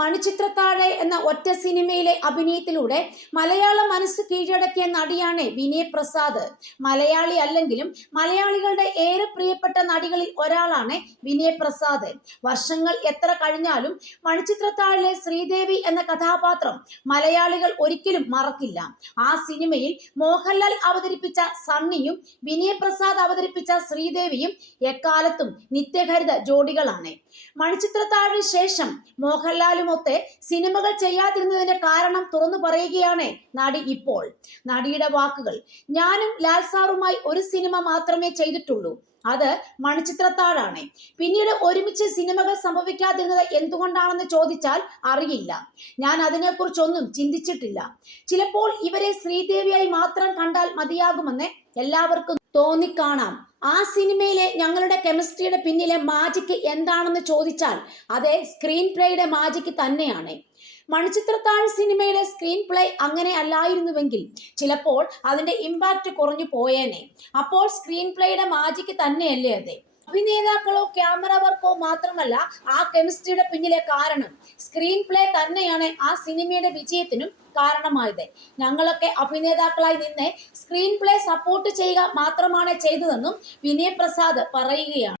മണിച്ചിത്രത്താഴെ എന്ന ഒറ്റ സിനിമയിലെ അഭിനയത്തിലൂടെ മലയാള മനസ്സ് കീഴടക്കിയ നടിയാണ് വിനയ് പ്രസാദ്. മലയാളി അല്ലെങ്കിലും മലയാളികളുടെ ഏറെ പ്രിയപ്പെട്ട നടികളിൽ ഒരാളാണ് വിനയ് പ്രസാദ്. വർഷങ്ങൾ എത്ര കഴിഞ്ഞാലും മണിച്ചിത്രത്താഴിലെ ശ്രീദേവി എന്ന കഥാപാത്രം മലയാളികൾ ഒരിക്കലും മറക്കില്ല. ആ സിനിമയിൽ മോഹൻലാൽ അവതരിപ്പിച്ച സണ്ണിയും വിനയ് പ്രസാദ് അവതരിപ്പിച്ച ശ്രീദേവിയും എക്കാലത്തും നിത്യഹരിത ജോഡികളാണ്. മണിച്ചിത്രത്താഴിന് ശേഷം മോഹൻലാലുമൊത്ത് സിനിമകൾ ചെയ്യാതിരുന്നതിന്റെ കാരണം തുറന്നു പറയുകയാണ് നടി ഇപ്പോൾ. നടിയുടെ വാക്കുകൾ ഞാനും ലാൽ സാറുമായി ഒരു സിനിമ മാത്രമേ ചെയ്തിട്ടുള്ളൂ. അത് മണിച്ചിത്രത്താഴാണ്. പിന്നീട് ഒരുമിച്ച് സിനിമകൾ സംഭവിക്കാതിരുന്നത് എന്തുകൊണ്ടാണെന്ന് ചോദിച്ചാൽ അറിയില്ല. ഞാൻ അതിനെക്കുറിച്ചൊന്നും ചിന്തിച്ചിട്ടില്ല. ചിലപ്പോൾ ഇവരെ ശ്രീദേവിയായി മാത്രം കണ്ടാൽ മതിയാകുമെന്ന് എല്ലാവർക്കും തോന്നിക്കാണാം. ആ സിനിമയിലെ ഞങ്ങളുടെ കെമിസ്ട്രിയുടെ പിന്നിലെ മാജിക് എന്താണെന്ന് ചോദിച്ചാൽ അതെ സ്ക്രീൻ പ്ലേയുടെ മാജിക് തന്നെയാണ്. മണിച്ചിത്രത്താഴ് സിനിമയുടെ സ്ക്രീൻ പ്ലേ അങ്ങനെ അല്ലായിരുന്നുവെങ്കിൽ ചിലപ്പോൾ അതിന്റെ ഇമ്പാക്റ്റ് കുറഞ്ഞു പോയേനെ. അപ്പോൾ സ്ക്രീൻ പ്ലേയുടെ മാജിക് തന്നെയല്ലേ അതെ? അഭിനേതാക്കളോ ക്യാമറ വർക്കോ മാത്രമല്ല ആ കെമിസ്ട്രിയുടെ പിന്നിലെ കാരണം സ്ക്രീൻ പ്ലേ തന്നെയാണ് ആ സിനിമയുടെ വിജയത്തിനും കാരണമായത്. ഞങ്ങളൊക്കെ അഭിനേതാക്കളായി നിന്ന് സ്ക്രീൻ പ്ലേ സപ്പോർട്ട് ചെയ്യുക മാത്രമാണ് ചെയ്തതെന്നും വിനയ് പ്രസാദ് പറയുകയാണ്.